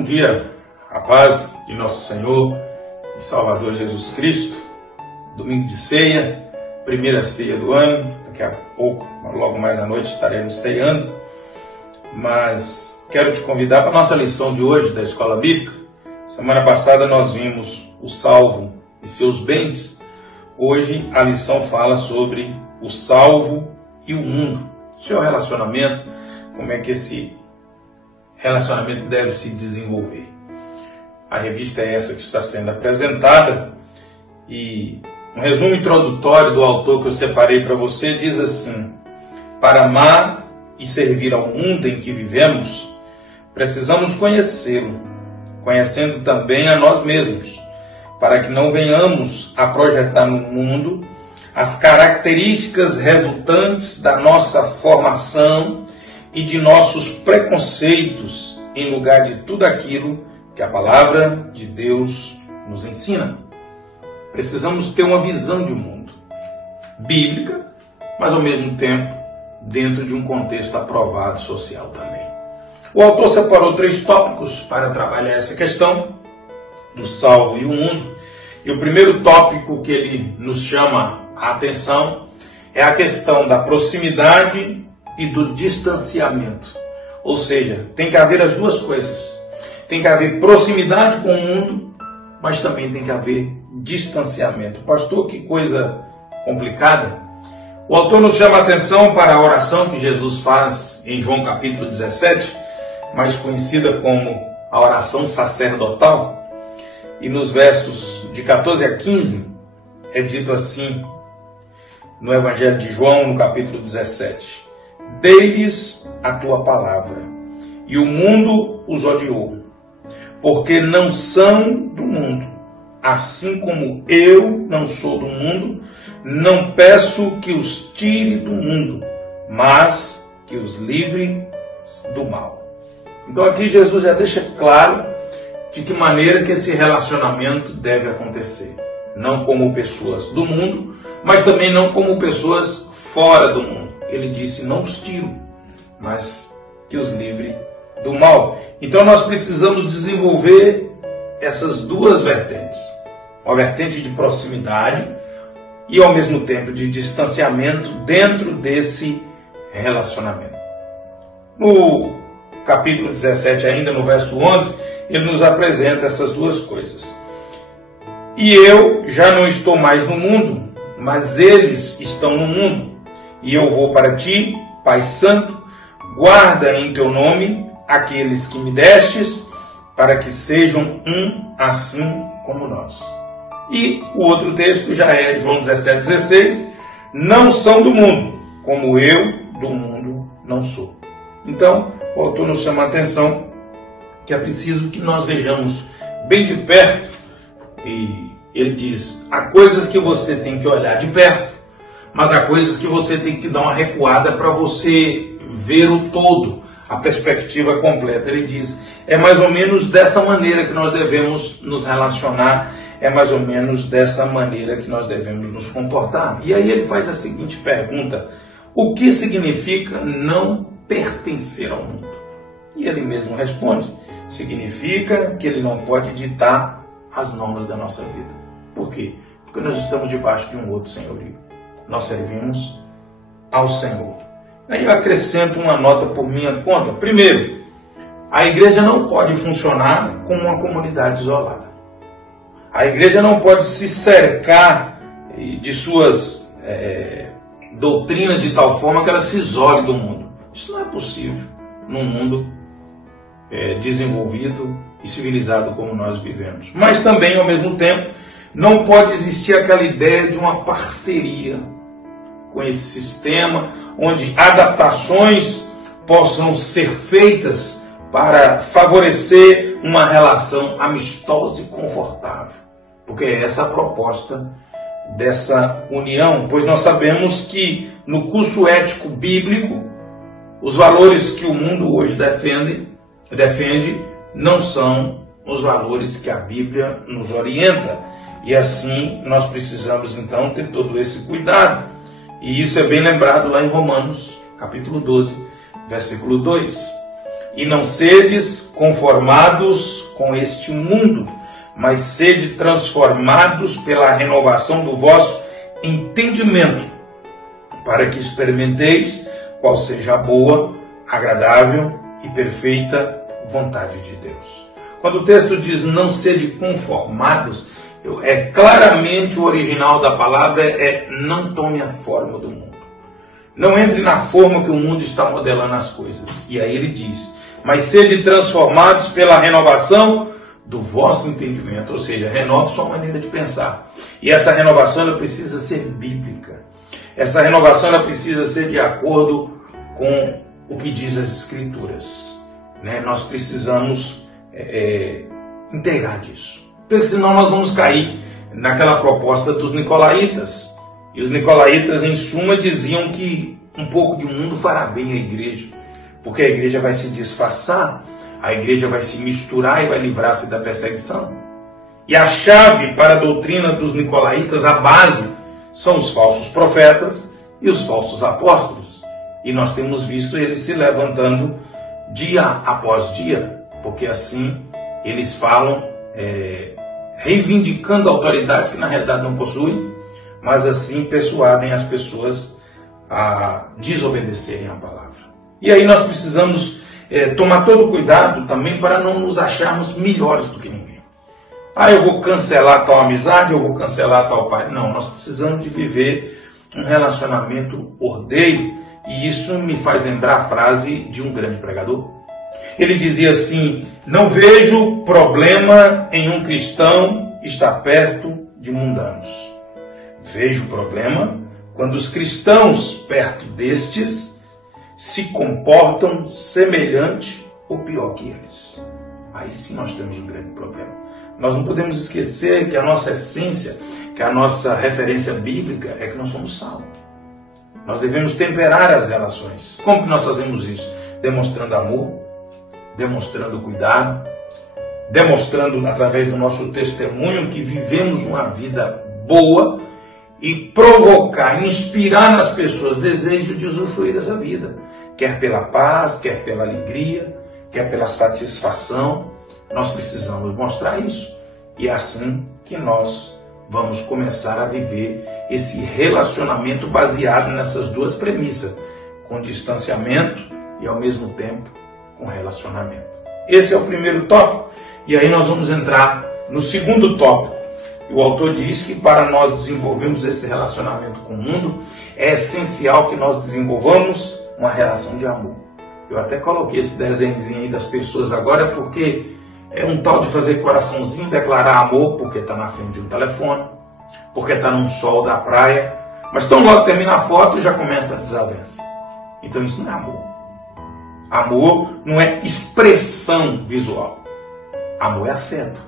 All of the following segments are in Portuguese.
Bom dia, a paz de nosso Senhor e Salvador Jesus Cristo. Domingo de ceia, primeira ceia do ano. Daqui a pouco, logo mais à noite, estaremos ceando. Mas quero te convidar para a nossa lição de hoje da Escola Bíblica. Semana passada nós vimos o salvo e seus bens. Hoje a lição fala sobre o salvo e o mundo. Seu relacionamento, como é que esse relacionamento deve se desenvolver. A revista é essa que está sendo apresentada e um resumo introdutório do autor que eu separei para você diz assim: para amar e servir ao mundo em que vivemos, precisamos conhecê-lo, conhecendo também a nós mesmos, para que não venhamos a projetar no mundo as características resultantes da nossa formação e de nossos preconceitos, em lugar de tudo aquilo que a palavra de Deus nos ensina. Precisamos ter uma visão de mundo bíblica, mas ao mesmo tempo dentro de um contexto aprovado social também. O autor separou 3 tópicos para trabalhar essa questão do salvo e o mundo. E o primeiro tópico que ele nos chama a atenção é a questão da proximidade e do distanciamento. Ou seja, tem que haver as duas coisas. Tem que haver proximidade com o mundo, mas também tem que haver distanciamento. Pastor, que coisa complicada. O autor nos chama a atenção para a oração que Jesus faz em João capítulo 17, mais conhecida como a oração sacerdotal. E nos versos de 14 a 15 é dito assim no Evangelho de João, no capítulo 17. Dei-lhes a tua palavra, e o mundo os odiou, porque não são do mundo, assim como eu não sou do mundo. Não peço que os tire do mundo, mas que os livre do mal. Então aqui Jesus já deixa claro de que maneira que esse relacionamento deve acontecer. Não como pessoas do mundo, mas também não como pessoas fora do mundo. Ele disse, não os tiro, mas que os livre do mal. Então nós precisamos desenvolver essas duas vertentes. Uma vertente de proximidade e ao mesmo tempo de distanciamento dentro desse relacionamento. No capítulo 17, ainda no verso 11, ele nos apresenta essas duas coisas. E eu já não estou mais no mundo, mas eles estão no mundo. E eu vou para ti, Pai Santo, guarda em teu nome aqueles que me destes, para que sejam um assim como nós. E o outro texto já é João 17,16, não são do mundo, como eu do mundo não sou. Então, o autor nos chama a atenção que é preciso que nós vejamos bem de perto, e ele diz, há coisas que você tem que olhar de perto, mas há coisas que você tem que dar uma recuada para você ver o todo, a perspectiva completa. Ele diz, é mais ou menos desta maneira que nós devemos nos relacionar, é mais ou menos dessa maneira que nós devemos nos comportar. E aí ele faz a seguinte pergunta, o que significa não pertencer ao mundo? E ele mesmo responde, significa que ele não pode ditar as normas da nossa vida. Por quê? Porque nós estamos debaixo de um outro senhorio. Nós servimos ao Senhor. Aí eu acrescento uma nota por minha conta. Primeiro, a igreja não pode funcionar como uma comunidade isolada. A igreja não pode se cercar de suas doutrinas de tal forma que ela se isole do mundo. Isso não é possível num mundo desenvolvido e civilizado como nós vivemos. Mas também, ao mesmo tempo, não pode existir aquela ideia de uma parceria com esse sistema, onde adaptações possam ser feitas para favorecer uma relação amistosa e confortável. Porque é essa a proposta dessa união, pois nós sabemos que no curso ético bíblico, os valores que o mundo hoje defende não são os valores que a Bíblia nos orienta. E assim nós precisamos então ter todo esse cuidado. E isso é bem lembrado lá em Romanos, capítulo 12, versículo 2. E não sedes conformados com este mundo, mas sede transformados pela renovação do vosso entendimento, para que experimenteis qual seja a boa, agradável e perfeita vontade de Deus. Quando o texto diz não sede conformados, claramente o original da palavra não tome a forma do mundo. Não entre na forma que o mundo está modelando as coisas. E aí ele diz, mas sede transformados pela renovação do vosso entendimento, ou seja, renove sua maneira de pensar. E essa renovação ela precisa ser bíblica. Essa renovação ela precisa ser de acordo com o que diz as Escrituras. Nós precisamos inteirar disso. Porque senão nós vamos cair naquela proposta dos nicolaítas. E os nicolaítas, em suma, diziam que um pouco de mundo fará bem à igreja. Porque a igreja vai se disfarçar, a igreja vai se misturar e vai livrar-se da perseguição. E a chave para a doutrina dos nicolaítas, a base, são os falsos profetas e os falsos apóstolos. E nós temos visto eles se levantando dia após dia, porque assim eles falam, reivindicando a autoridade que na realidade não possuem, mas assim persuadem as pessoas a desobedecerem a palavra. E aí nós precisamos tomar todo o cuidado também para não nos acharmos melhores do que ninguém. Eu vou cancelar tal amizade, eu vou cancelar tal pai. Não, nós precisamos de viver um relacionamento ordeiro, e isso me faz lembrar a frase de um grande pregador. Ele dizia assim, não vejo problema em um cristão estar perto de mundanos. Vejo problema quando os cristãos perto destes se comportam semelhante ou pior que eles. Aí sim nós temos um grande problema. Nós não podemos esquecer que a nossa essência, que a nossa referência bíblica é que nós somos sal. Nós devemos temperar as relações. Como que nós fazemos isso? Demonstrando amor, demonstrando cuidado, demonstrando através do nosso testemunho que vivemos uma vida boa e provocar, inspirar nas pessoas desejo de usufruir dessa vida, quer pela paz, quer pela alegria, quer pela satisfação. Nós precisamos mostrar isso, e é assim que nós vamos começar a viver esse relacionamento baseado nessas duas premissas, com distanciamento e ao mesmo tempo com relacionamento. Esse é o primeiro tópico, e aí nós vamos entrar no segundo tópico. O autor diz que para nós desenvolvermos esse relacionamento com o mundo, é essencial que nós desenvolvamos uma relação de amor. Eu até coloquei esse desenhozinho aí das pessoas agora, porque é um tal de fazer coraçãozinho, declarar amor, porque está na frente de um telefone, porque está num sol da praia, mas tão logo termina a foto já começa a desavença. Então isso não é amor. Amor não é expressão visual. Amor é afeto.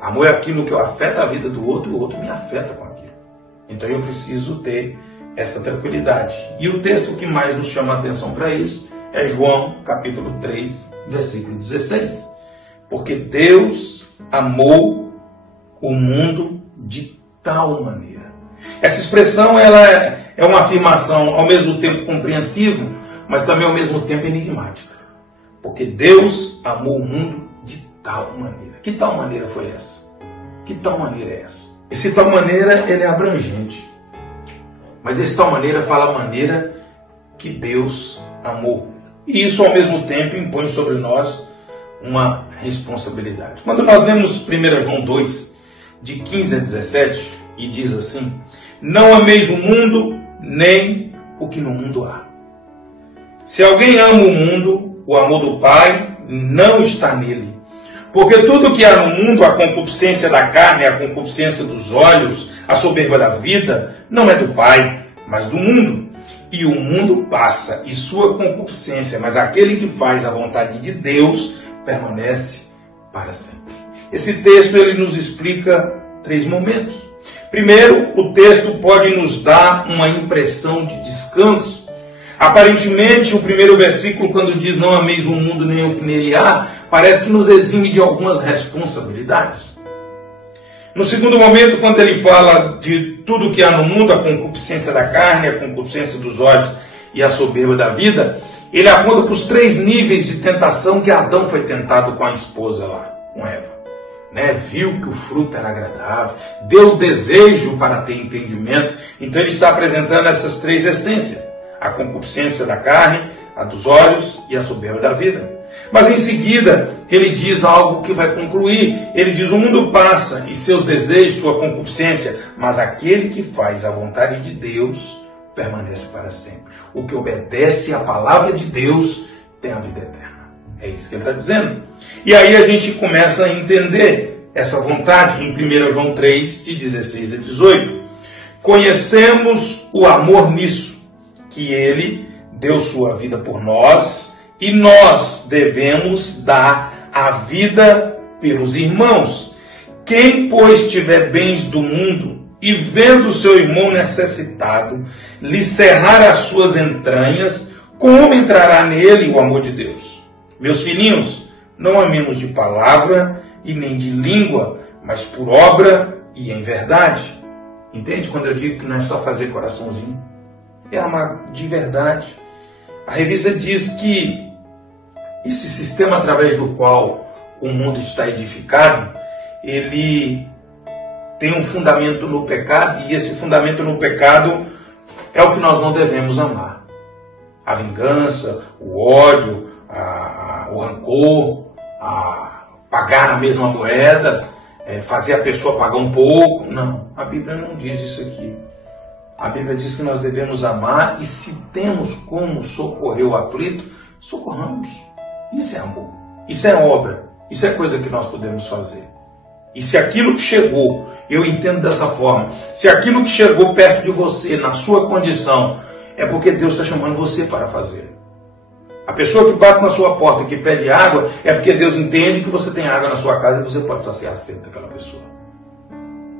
Amor é aquilo que eu afeta a vida do outro e o outro me afeta com aquilo. Então eu preciso ter essa tranquilidade. E o texto que mais nos chama a atenção para isso é João, capítulo 3, versículo 16. Porque Deus amou o mundo de tal maneira. Essa expressão ela é uma afirmação ao mesmo tempo compreensiva, mas também ao mesmo tempo enigmática. Porque Deus amou o mundo de tal maneira. Que tal maneira foi essa? Que tal maneira é essa? Esse tal maneira ele é abrangente. Mas esse tal maneira fala a maneira que Deus amou. E isso ao mesmo tempo impõe sobre nós uma responsabilidade. Quando nós lemos 1 João 2, de 15 a 17, e diz assim, não ameis o mundo, nem o que no mundo há. Se alguém ama o mundo, o amor do Pai não está nele. Porque tudo que há no mundo, a concupiscência da carne, a concupiscência dos olhos, a soberba da vida, não é do Pai, mas do mundo. E o mundo passa, e sua concupiscência, mas aquele que faz a vontade de Deus permanece para sempre. Esse texto ele nos explica 3 momentos. Primeiro, o texto pode nos dar uma impressão de descanso. Aparentemente, o primeiro versículo, quando diz não ameis o mundo nem o que nele há, parece que nos exime de algumas responsabilidades. No segundo momento, quando ele fala de tudo que há no mundo, a concupiscência da carne, a concupiscência dos olhos e a soberba da vida, ele aponta para os 3 níveis de tentação que Adão foi tentado com a esposa lá, com Eva. Viu que o fruto era agradável, deu desejo para ter entendimento. Então ele está apresentando essas 3 essências: a concupiscência da carne, a dos olhos e a soberba da vida. Mas em seguida ele diz algo que vai concluir. Ele diz: o mundo passa e seus desejos, sua concupiscência, mas aquele que faz a vontade de Deus permanece para sempre. O que obedece à palavra de Deus tem a vida eterna. É isso que ele está dizendo. E aí a gente começa a entender essa vontade em 1 João 3, de 16 a 18. Conhecemos o amor nisso, que ele deu sua vida por nós, e nós devemos dar a vida pelos irmãos. Quem, pois, tiver bens do mundo e vendo seu irmão necessitado, lhe cerrar as suas entranhas, como entrará nele o amor de Deus? Meus filhinhos, não amemos de palavra e nem de língua, mas por obra e em verdade. Entende quando eu digo que não é só fazer coraçãozinho? É amar de verdade. A revista diz que esse sistema através do qual o mundo está edificado, ele tem um fundamento no pecado, e esse fundamento no pecado é o que nós não devemos amar. A vingança, o ódio, o rancor, a pagar na mesma moeda, fazer a pessoa pagar um pouco. Não, a Bíblia não diz isso aqui. A Bíblia diz que nós devemos amar, e se temos como socorrer o aflito, socorramos. Isso é amor, isso é obra, isso é coisa que nós podemos fazer. E se aquilo que chegou, eu entendo dessa forma, se aquilo que chegou perto de você, na sua condição, é porque Deus está chamando você para fazer. A pessoa que bate na sua porta, que pede água, é porque Deus entende que você tem água na sua casa e você pode saciar a sede daquela pessoa.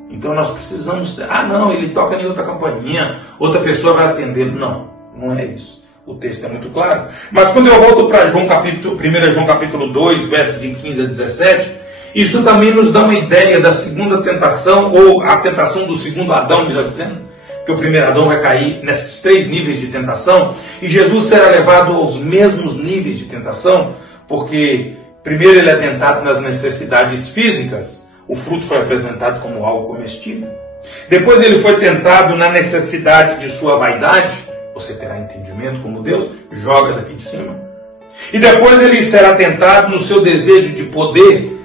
Então nós precisamos... não, ele toca em outra campainha, outra pessoa vai atender. Não, não é isso. O texto é muito claro. Mas quando eu volto para 1 João capítulo 2, versos de 15 a 17, isso também nos dá uma ideia da segunda tentação, ou a tentação do segundo Adão, melhor dizendo. Que o primeiro Adão vai cair nesses 3 níveis de tentação, e Jesus será levado aos mesmos níveis de tentação, porque primeiro ele é tentado nas necessidades físicas, o fruto foi apresentado como algo comestível. Depois ele foi tentado na necessidade de sua vaidade, você terá entendimento como Deus, joga daqui de cima. E depois ele será tentado no seu desejo de poder,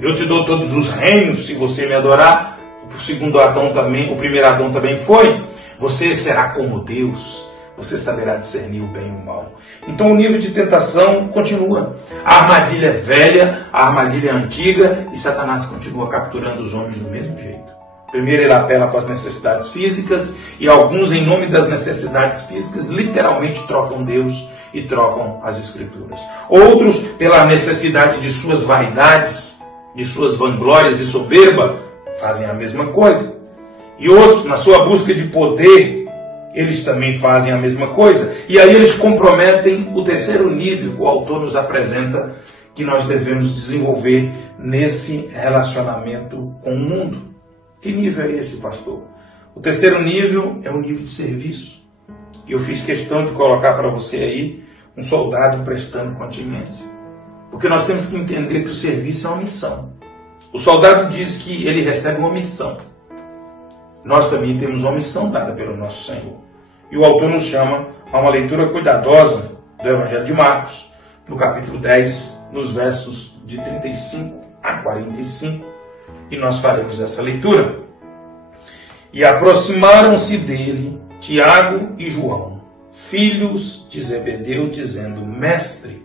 eu te dou todos os reinos se você me adorar. O segundo Adão também, o primeiro Adão também foi. Você será como Deus, você saberá discernir o bem e o mal. Então o nível de tentação continua. A armadilha é velha, a armadilha é antiga, e Satanás continua capturando os homens do mesmo jeito. Primeiro ele apela para as necessidades físicas, e alguns, em nome das necessidades físicas, literalmente trocam Deus e trocam as Escrituras. Outros, pela necessidade de suas vaidades, de suas vanglórias e soberba, fazem a mesma coisa. E outros, na sua busca de poder, eles também fazem a mesma coisa. E aí eles comprometem o terceiro nível que o autor nos apresenta, que nós devemos desenvolver nesse relacionamento com o mundo. Que nível é esse, pastor? O terceiro nível é o nível de serviço. E eu fiz questão de colocar para você aí um soldado prestando contingência. Porque nós temos que entender que o serviço é uma missão. O soldado diz que ele recebe uma missão. Nós também temos uma missão dada pelo nosso Senhor. E o autor nos chama a uma leitura cuidadosa do Evangelho de Marcos, no capítulo 10, nos versos de 35 a 45. E nós faremos essa leitura. E aproximaram-se dele Tiago e João, filhos de Zebedeu, dizendo: Mestre,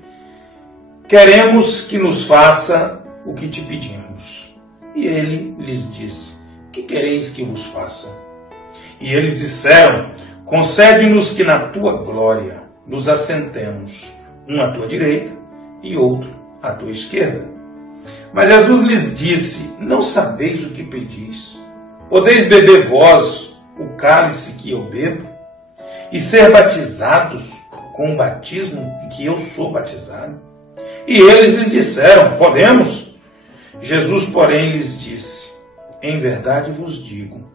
queremos que nos faça o que te pedimos. E ele lhes disse: que quereis que vos faça? E eles disseram: concede-nos que na tua glória nos assentemos, um à tua direita e outro à tua esquerda. Mas Jesus lhes disse: não sabeis o que pedis. Podeis beber vós o cálice que eu bebo, e ser batizados com o batismo em que eu sou batizado? E eles lhes disseram: podemos. Jesus, porém, lhes disse: em verdade vos digo,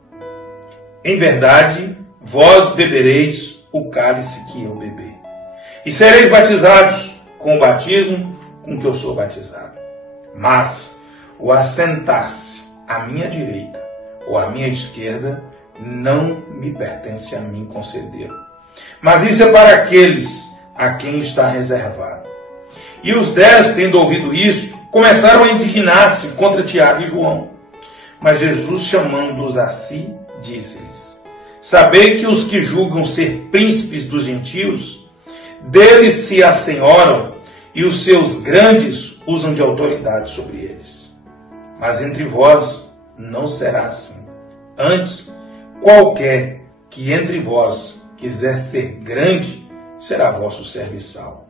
em verdade vós bebereis o cálice que eu beber. E sereis batizados com o batismo com que eu sou batizado. Mas o assentar-se à minha direita ou à minha esquerda não me pertence a mim conceder. Mas isso é para aqueles a quem está reservado. E os 10, tendo ouvido isso, começaram a indignar-se contra Tiago e João. Mas Jesus, chamando-os a si, disse-lhes: sabei que os que julgam ser príncipes dos gentios, deles se assenhoram, e os seus grandes usam de autoridade sobre eles. Mas entre vós não será assim. Antes, qualquer que entre vós quiser ser grande, será vosso serviçal.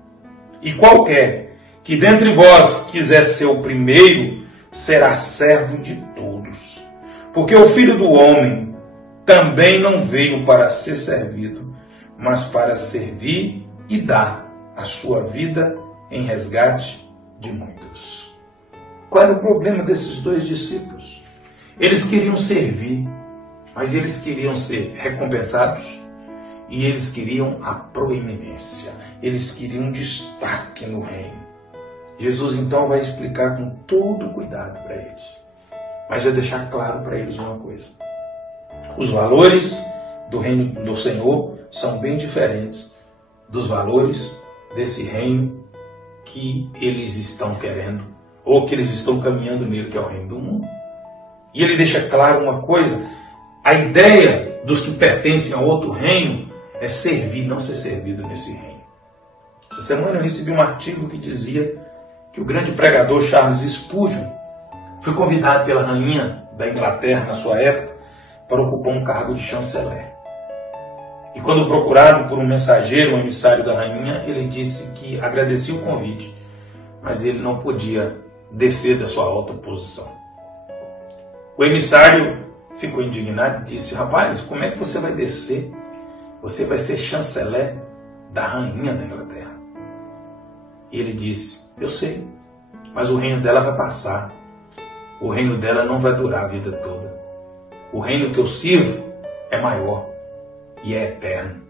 E qualquer que dentre vós quiser ser o primeiro, será servo de todos. Porque o Filho do Homem também não veio para ser servido, mas para servir e dar a sua vida em resgate de muitos. Qual era o problema desses dois discípulos? Eles queriam servir, mas eles queriam ser recompensados e eles queriam a proeminência. Eles queriam destaque no reino. Jesus então vai explicar com todo cuidado para eles, mas vai deixar claro para eles uma coisa: os valores do reino do Senhor são bem diferentes dos valores desse reino que eles estão querendo, ou que eles estão caminhando nele, que é o reino do mundo. E ele deixa claro uma coisa: a ideia dos que pertencem a outro reino é servir, não ser servido nesse reino. Essa semana eu recebi um artigo que dizia que o grande pregador Charles Spurgeon foi convidado pela rainha da Inglaterra na sua época para ocupar um cargo de chanceler. E quando procurado por um mensageiro, um emissário da rainha, ele disse que agradecia o convite, mas ele não podia descer da sua alta posição. O emissário ficou indignado e disse: rapaz, como é que você vai descer? Você vai ser chanceler da rainha da Inglaterra. E ele disse: eu sei, mas o reino dela vai passar. O reino dela não vai durar a vida toda. O reino que eu sirvo é maior e é eterno.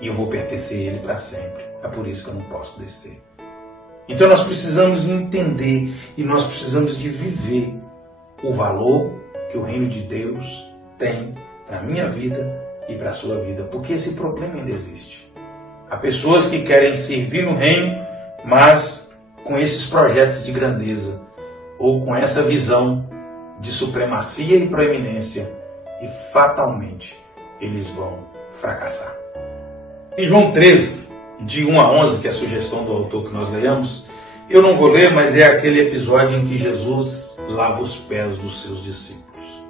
E eu vou pertencer a ele para sempre. É por isso que eu não posso descer. Então nós precisamos de entender e nós precisamos de viver o valor que o reino de Deus tem para a minha vida e para a sua vida. Porque esse problema ainda existe. Há pessoas que querem servir no reino, mas com esses projetos de grandeza, ou com essa visão de supremacia e proeminência, e fatalmente eles vão fracassar. Em João 13, de 1 a 11, que é a sugestão do autor que nós leamos, eu não vou ler, mas é aquele episódio em que Jesus lava os pés dos seus discípulos.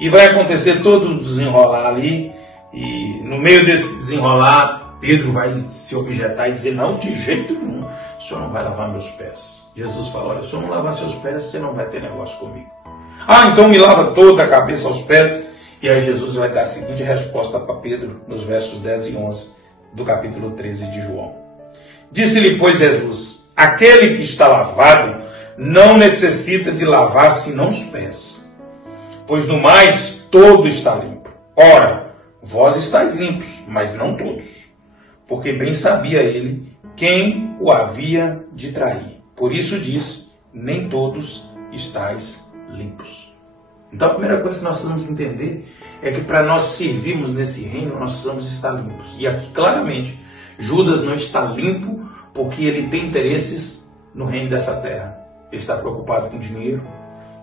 E vai acontecer todo o desenrolar ali, e no meio desse desenrolar, Pedro vai se objetar e dizer: não, de jeito nenhum, o senhor não vai lavar meus pés. Jesus fala: olha, se eu não lavar seus pés, você não vai ter negócio comigo. Ah, então me lava toda a cabeça aos pés. E aí Jesus vai dar a seguinte resposta para Pedro, nos versos 10 e 11 do capítulo 13 de João. Disse-lhe, pois, Jesus: aquele que está lavado não necessita de lavar senão os pés, pois no mais todo está limpo. Ora, vós estáis limpos, mas não todos. Porque bem sabia ele quem o havia de trair. Por isso diz: nem todos estáis limpos. Então a primeira coisa que nós precisamos entender é que para nós servirmos nesse reino, nós precisamos estar limpos. E aqui claramente, Judas não está limpo porque ele tem interesses no reino dessa terra. Ele está preocupado com dinheiro,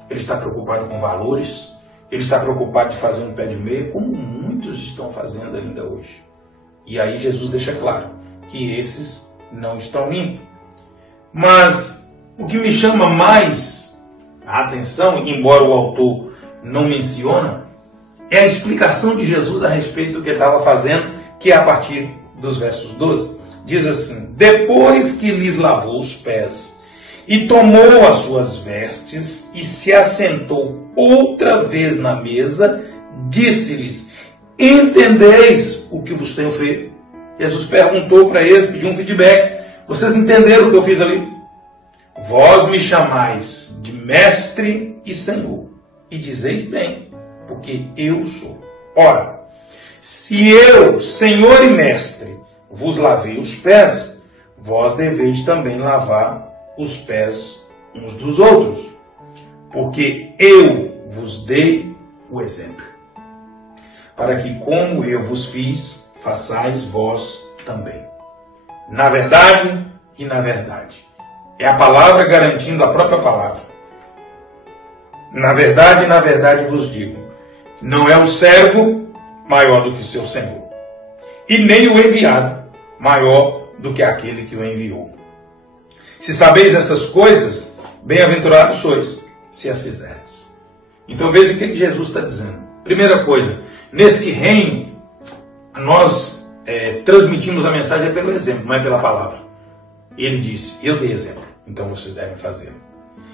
ele está preocupado com valores, ele está preocupado de fazer um pé de meia, como muitos estão fazendo ainda hoje. E aí Jesus deixa claro que esses não estão limpos. Mas o que me chama mais a atenção, embora o autor não menciona, é a explicação de Jesus a respeito do que ele estava fazendo, que é a partir dos versos 12. Diz assim: depois que lhes lavou os pés e tomou as suas vestes e se assentou outra vez na mesa, disse-lhes: entendeis o que vos tenho feito? Jesus perguntou para eles, pediu um feedback: vocês entenderam o que eu fiz ali? Vós me chamais de mestre e senhor, e dizeis bem, porque eu sou. Ora, Se eu, Senhor e Mestre, vos lavei os pés, vós deveis também lavar os pés uns dos outros, porque eu vos dei o exemplo, para que como eu vos fiz, façais vós também. Na verdade e na verdade. É a palavra garantindo a própria palavra. Na verdade vos digo, não é o servo maior do que seu senhor, e nem o enviado maior do que aquele que o enviou. Se sabeis essas coisas, bem-aventurados sois, se as fizerdes. Então veja o que Jesus está dizendo. Primeira coisa, nesse reino, nós transmitimos a mensagem pelo exemplo, não é pela palavra. Ele disse, eu dei exemplo, então vocês devem fazer.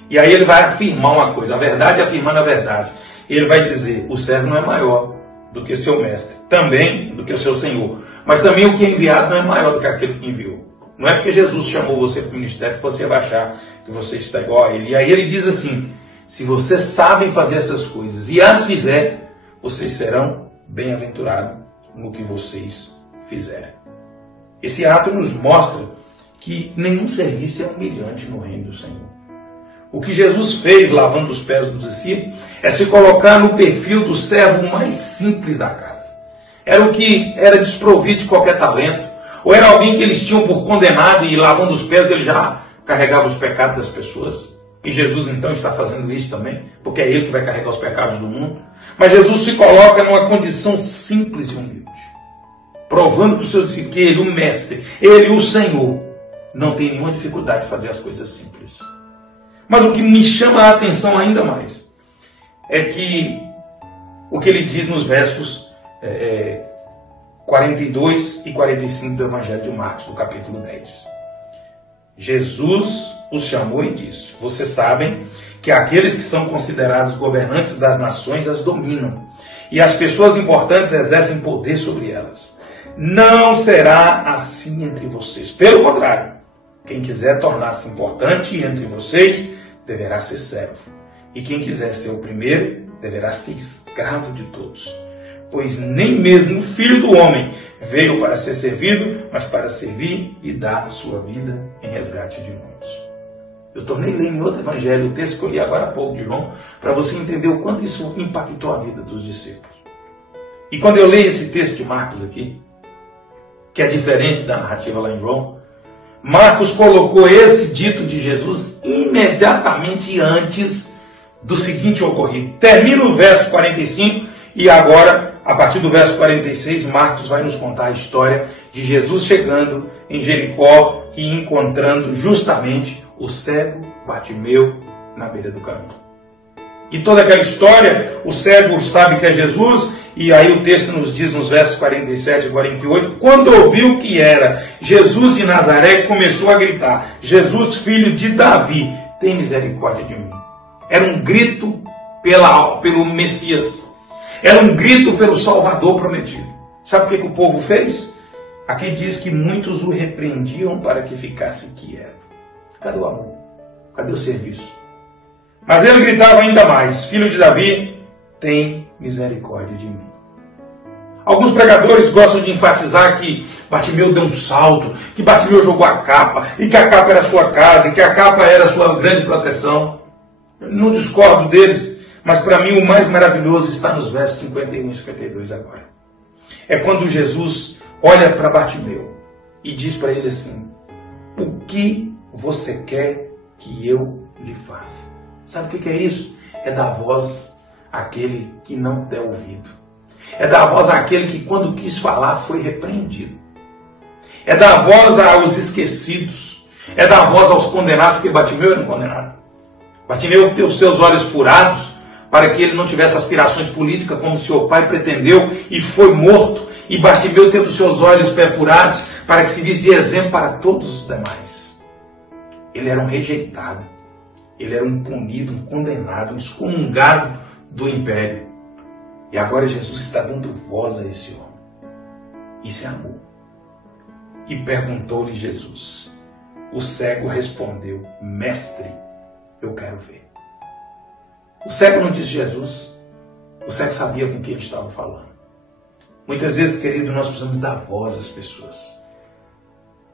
E aí ele vai afirmar uma coisa, a verdade afirmando a verdade. Ele vai dizer, o servo não é maior do que seu mestre, também do que o seu senhor. Mas também o que é enviado não é maior do que aquele que enviou. Não é porque Jesus chamou você para o ministério que você vai achar que você está igual a ele. E aí ele diz assim, se vocês sabem fazer essas coisas e as fizer, vocês serão bem-aventurados no que vocês fizerem. Esse ato nos mostra que nenhum serviço é humilhante no reino do Senhor. O que Jesus fez lavando os pés dos discípulos é se colocar no perfil do servo mais simples da casa. Era o que era desprovido de qualquer talento, ou era alguém que eles tinham por condenado e lavando os pés ele já carregava os pecados das pessoas. E Jesus então está fazendo isso também, porque é ele que vai carregar os pecados do mundo. Mas Jesus se coloca numa condição simples e humilde, provando para os seus discípulos que ele, o mestre, ele, o Senhor, não tem nenhuma dificuldade de fazer as coisas simples. Mas o que me chama a atenção ainda mais é que o que ele diz nos versos 42 e 45 do Evangelho de Marcos, do capítulo 10. Jesus os chamou e disse, vocês sabem que aqueles que são considerados governantes das nações as dominam, e as pessoas importantes exercem poder sobre elas. Não será assim entre vocês. Pelo contrário, quem quiser tornar-se importante entre vocês, deverá ser servo. E quem quiser ser o primeiro, deverá ser escravo de todos. Pois nem mesmo o Filho do Homem veio para ser servido, mas para servir e dar sua vida em resgate de muitos. Eu tornei a ler em outro evangelho, o texto que eu li agora há pouco de João, para você entender o quanto isso impactou a vida dos discípulos. E quando eu leio esse texto de Marcos aqui, que é diferente da narrativa lá em João, Marcos colocou esse dito de Jesus imediatamente antes do seguinte ocorrido. Termina o verso 45 e agora, a partir do verso 46, Marcos vai nos contar a história de Jesus chegando em Jericó e encontrando justamente o cego Bartimeu na beira do caminho. E toda aquela história, o cego sabe que é Jesus, e aí o texto nos diz nos versos 47 e 48, quando ouviu que era Jesus de Nazaré, começou a gritar, Jesus, filho de Davi, tem misericórdia de mim. Era um grito pelo Messias. Era um grito pelo Salvador prometido. Sabe o que o povo fez? Aqui diz que muitos o repreendiam para que ficasse quieto. Cadê o amor? Cadê o serviço? Mas ele gritava ainda mais, filho de Davi, tem misericórdia de mim. Alguns pregadores gostam de enfatizar que Bartimeu deu um salto, que Bartimeu jogou a capa, e que a capa era a sua casa, e que a capa era a sua grande proteção. Eu não discordo deles, mas para mim o mais maravilhoso está nos versos 51 e 52 agora. É quando Jesus olha para Bartimeu e diz para ele assim, o que você quer que eu lhe faça? Sabe o que é isso? É dar voz àquele que não der ouvido. É dar voz àquele que quando quis falar foi repreendido. É dar voz aos esquecidos. É dar voz aos condenados, porque Bartimeu era um condenado. Bartimeu teve os seus olhos furados para que ele não tivesse aspirações políticas como seu pai pretendeu e foi morto. E Bartimeu teve os seus olhos perfurados para que se visse de exemplo para todos os demais. Ele era um rejeitado. Ele era um punido, um condenado, um excomungado do império. E agora Jesus está dando voz a esse homem. Isso é amor. E perguntou-lhe Jesus. O cego respondeu, mestre, eu quero ver. O cego não disse Jesus. O cego sabia com quem ele estava falando. Muitas vezes, querido, nós precisamos dar voz às pessoas.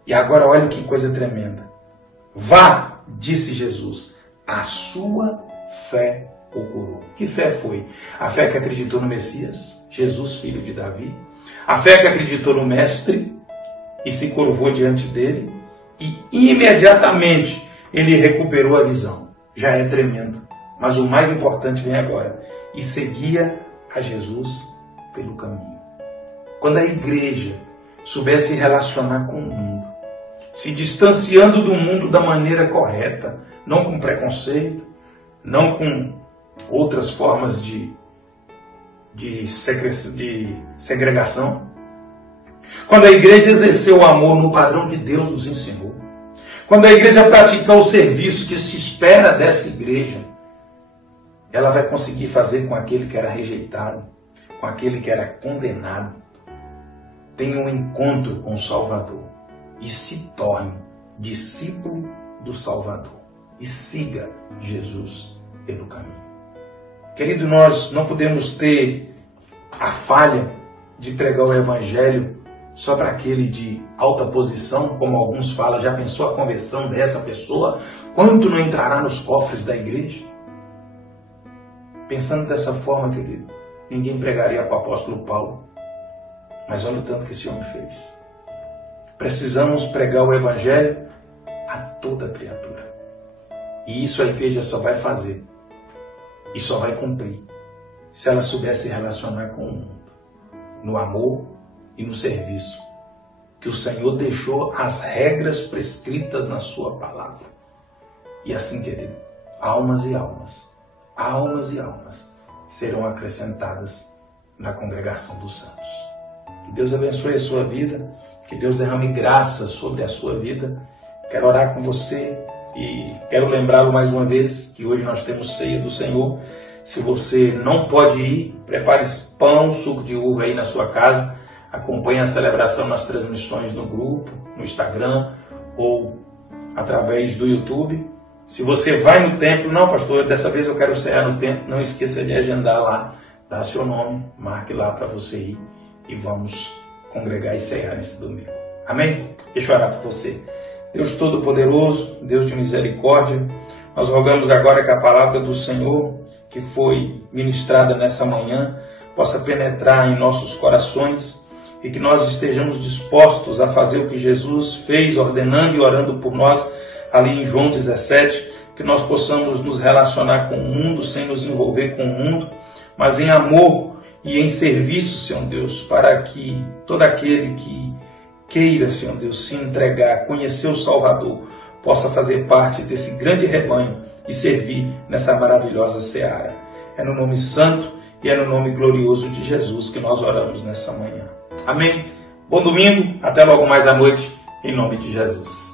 E agora olha que coisa tremenda. Vá, disse Jesus, a sua fé o curou. Que fé foi? A fé que acreditou no Messias, Jesus, filho de Davi. A fé que acreditou no Mestre e se curvou diante dele. E imediatamente ele recuperou a visão. Já é tremendo. Mas o mais importante vem agora. E seguia a Jesus pelo caminho. Quando a igreja souber se relacionar com o mundo, se distanciando do mundo da maneira correta, não com preconceito, não com outras formas de segregação. Quando a igreja exerceu o amor no padrão que Deus nos ensinou, quando a igreja praticar o serviço que se espera dessa igreja, ela vai conseguir fazer com aquele que era rejeitado, com aquele que era condenado, tenha um encontro com o Salvador e se torne discípulo do Salvador e siga Jesus pelo caminho. Querido, nós não podemos ter a falha de pregar o Evangelho só para aquele de alta posição, como alguns falam. Já pensou a conversão dessa pessoa? Quanto não entrará nos cofres da igreja? Pensando dessa forma, querido, ninguém pregaria para o apóstolo Paulo. Mas olha o tanto que esse homem fez. Precisamos pregar o Evangelho a toda criatura. E isso a igreja só vai fazer e só vai cumprir se ela souber se relacionar com o mundo, no amor e no serviço, que o Senhor deixou as regras prescritas na sua palavra. E assim, querido, almas e almas serão acrescentadas na congregação dos santos. Que Deus abençoe a sua vida, que Deus derrame graça sobre a sua vida. Quero orar com você e quero lembrá-lo mais uma vez que hoje nós temos ceia do Senhor. Se você não pode ir, prepare pão, suco de uva aí na sua casa. Acompanhe a celebração nas transmissões no grupo, no Instagram ou através do YouTube. Se você vai no templo, não, pastor, dessa vez eu quero cear no templo, não esqueça de agendar lá, dá seu nome, marque lá para você ir e vamos congregar e cear nesse domingo. Amém? Deixa eu orar por você. Deus Todo-Poderoso, Deus de misericórdia, nós rogamos agora que a palavra do Senhor, que foi ministrada nessa manhã, possa penetrar em nossos corações e que nós estejamos dispostos a fazer o que Jesus fez, ordenando e orando por nós, ali em João 17, que nós possamos nos relacionar com o mundo sem nos envolver com o mundo, mas em amor e em serviço, Senhor Deus, para que todo aquele que queira, Senhor Deus, se entregar, conhecer o Salvador, possa fazer parte desse grande rebanho e servir nessa maravilhosa seara. É no nome santo e é no nome glorioso de Jesus que nós oramos nessa manhã. Amém? Bom domingo, até logo mais à noite, em nome de Jesus.